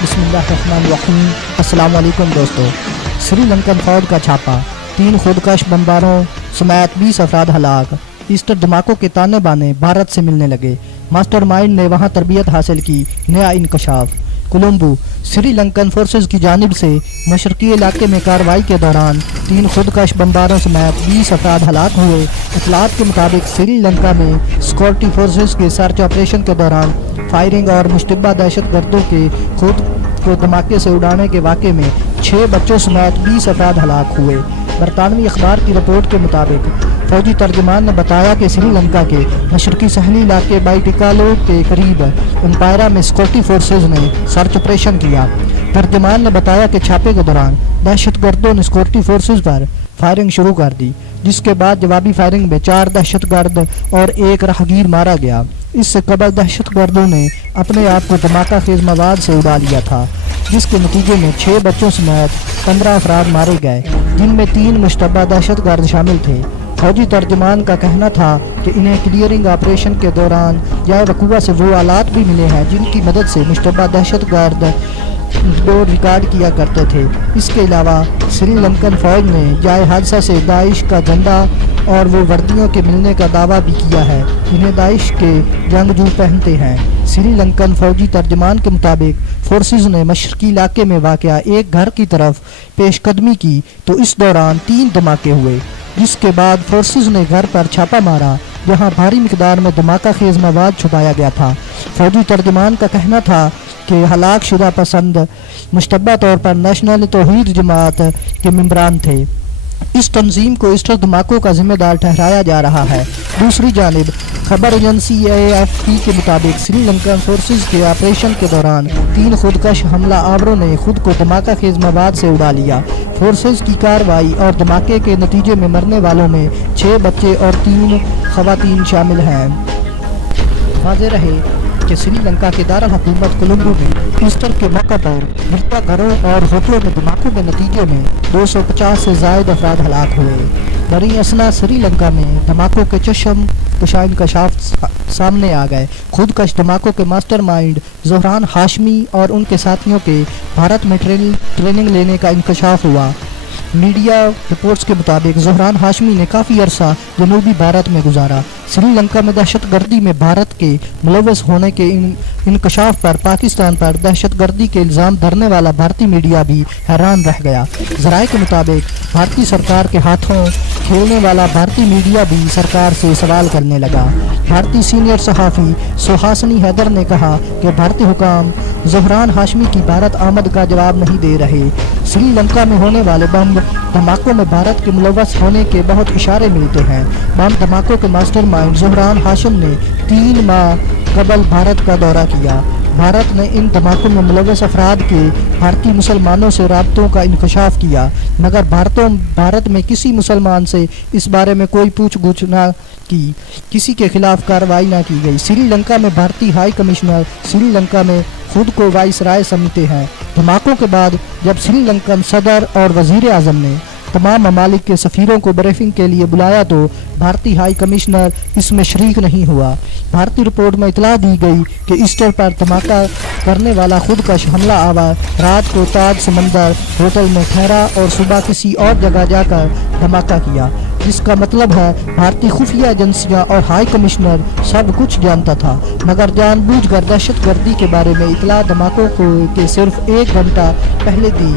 बिस्मिल्लाहिर्रहमानिर्रहीम। अस्सलाम वालेकुम दोस्तों। श्रीलंकन फौज का छापा, 3 खुदकश बमबारों समेत 20 अफराद हलाक। ईस्टर धमाकों के ताने बाने भारत से मिलने लगे, मास्टरमाइंड ने वहां तरबियत हासिल की, नया इंकशाफ। कोलंबो, श्रीलंकन फोर्सेज की जानिब से मशरकी इलाके में कार्रवाई के दौरान 3 खुदकश बमबारों समेत 20 अफराद हलाक हुए। इतलात के मुताबिक श्रीलंका में सिक्योरिटी फोर्सेज के सर्च ऑपरेशन के दौरान फायरिंग और मुश्तबा दहशत गर्दों के खुद को धमाके से उड़ाने के वाक़े में 6 बच्चों समेत 20 अफराद हलाक हुए। बरतानवी अखबार की रिपोर्ट के मुताबिक फौजी तर्जमान ने बताया कि श्रीलंका के मशरकी सहली इलाके बाइटिकालो के करीब एम्पायरा में सिक्योरिटी फोर्सेज ने सर्च ऑपरेशन किया। तर्जमान ने बताया कि छापे के दौरान दहशत गर्दों ने सिक्योरिटी फोर्सेज पर फायरिंग शुरू कर दी, जिसके बाद जवाबी फायरिंग में 4 दहशत गर्द और 1 राहगीर मारा गया। इससे कबल दहशत गर्दों ने अपने आप को धमाका खेज मवाद से उड़ा लिया था, जिसके नतीजे में 6 बच्चों समेत 15 अफराद मारे गए, जिनमें 3 मुश्तबा दहशत गर्द शामिल थे। फौजी तर्जमान का कहना था कि इन्हें क्लियरिंग ऑपरेशन के दौरान जाए वकूआ से वो आलात भी मिले हैं जिनकी मदद से मुश्तबा दहशत गर्द को रिकॉर्ड किया करते थे। इसके अलावा श्रीलंकन फौज ने जाए हादसा से दाइश का झंडा और वो वर्दियों के मिलने का दावा भी किया है, इन्हें दाइश के जंगजू पहनते हैं। श्रीलंकन फौजी तर्जमान के मुताबिक फोर्सेज ने मशरकी इलाके में वाक़या एक घर की तरफ पेशकदमी की तो इस दौरान 3 धमाके हुए, जिसके बाद फोर्सेज ने घर पर छापा मारा जहां भारी मिकदार में धमाका खेज मवाद छुपाया गया था। फौजी तर्जमान का कहना था कि हलाक शुदा पसंद मुश्तबा तौर पर नेशनल तौहीद जमात के मेंबरान थे। इस तंजीम को ईस्टर धमाकों का जिम्मेदार ठहराया जा रहा है। दूसरी जानिब खबर एजेंसी AFP के मुताबिक श्रीलंकन फोर्सेज के ऑपरेशन के दौरान 3 खुदकश हमला आवरों ने खुद को धमाका खेज मवाद से उड़ा लिया। फोर्सेज की कार्रवाई और धमाके के नतीजे में मरने वालों में 6 बच्चे और 3 खवातीन शामिल हैं। वाज़ेह रहे कि श्रीलंका के दारुल हुकूमत कोलंबो में ईस्टर के मौके पर गिरजाघरों और होटलों में धमाकों के नतीजे में 250 से ज़ायद अफराद हलाक हुए। बरी असना श्रीलंका में धमाकों के चश्म कुशा इंकशाफ सामने आ गए। खुदकश धमाकों के मास्टरमाइंड ज़ोहरान हाशमी और उनके साथियों के भारत में ट्रेनिंग लेने का इंकशाफ हुआ। मीडिया रिपोर्ट्स के मुताबिक ज़ोहरान हाशमी ने काफ़ी अरसा जनूबी भारत में गुजारा। श्रीलंका में दहशत गर्दी में भारत के मुलव्वस होने के इंकशाफ पर पाकिस्तान पर दहशत गर्दी के इल्ज़ाम धरने वाला भारतीय मीडिया भी हैरान रह गया। ज़राए के मुताबिक भारतीय सरकार के हाथों खेलने वाला भारतीय मीडिया भी सरकार से सवाल करने लगा। भारतीय सीनियर सहाफ़ी सुहासिनी हैदर ने कहा कि भारतीय हुकाम ज़ोहरान हाशमी की भारत आमद का जवाब नहीं दे रहे। श्रीलंका में होने वाले बम धमाकों में भारत के मुलव्वस होने के बहुत इशारे मिलते हैं। बम धमाकों के मास्टरमाइंड ज़ोहरान हाशिम ने 3 माह कबल भारत का दौरा किया। भारत ने इन धमाकों में मुलव्वस अफराद के भारतीय मुसलमानों से राब्तों का इंकशाफ किया, मगर भारत में किसी मुसलमान से इस बारे में कोई पूछ गुछ न की, किसी के खिलाफ कार्रवाई न की गई। श्रीलंका में भारतीय हाई कमिश्नर श्रीलंका में खुद को वाइसराय समझते हैं। धमाकों के बाद जब श्रीलंकन सदर और वजीर आज़म ने तमाम ममालिक के सफ़ीरों को ब्रीफिंग के लिए बुलाया तो भारतीय हाई कमिश्नर इसमें शरीक नहीं हुआ। भारतीय रिपोर्ट में इतला दी गई कि ईस्टर पर धमाका करने वाला खुदकश हमला आवर रात को ताज समंदर होटल में ठहरा और सुबह किसी और जगह जाकर धमाका किया, जिसका मतलब है भारतीय खुफिया एजेंसियां और हाई कमिश्नर सब कुछ जानता था, मगर जानबूझकर दहशत गर्दी के बारे में इतला धमाकों के सिर्फ 1 घंटा पहले दी,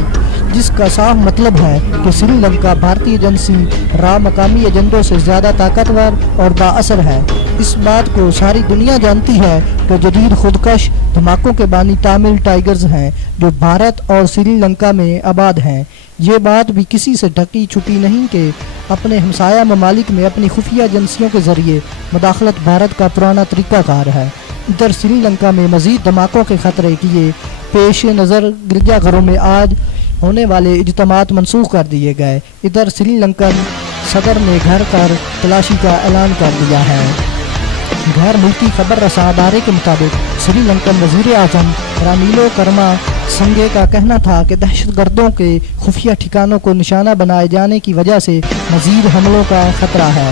जिसका साफ मतलब है कि श्रीलंका भारतीय एजेंसी मकामी एजेंडों से ज़्यादा ताकतवर और बाअसर है। इस बात को सारी दुनिया जानती है कि जदीद खुदकश धमाकों के बानी तामिल टाइगर्स हैं, जो भारत और श्रीलंका में आबाद हैं। ये बात भी किसी से ढकी छुपी नहीं कि अपने हमसाया ममालिक में अपनी खुफिया एजेंसियों के ज़रिए मुदाखलत भारत का पुराना तरीक़ाकार है। इधर श्रीलंका में मज़ीद धमाकों के ख़तरे किए पेश नज़र गिरजाघरों में आज होने वाले इज्तिमात मनसूख कर दिए गए। इधर श्रीलंकन सदर ने घर पर तलाशी का ऐलान कर दिया है। गैर मुल्की खबर रसा अदारे के मुताबिक श्रीलंकन वज़ीर आज़म रानिलो कर्मा संगे का कहना था कि दहशत गर्दों के खुफिया ठिकानों को निशाना बनाए जाने की वजह से मज़ीद हमलों का खतरा है।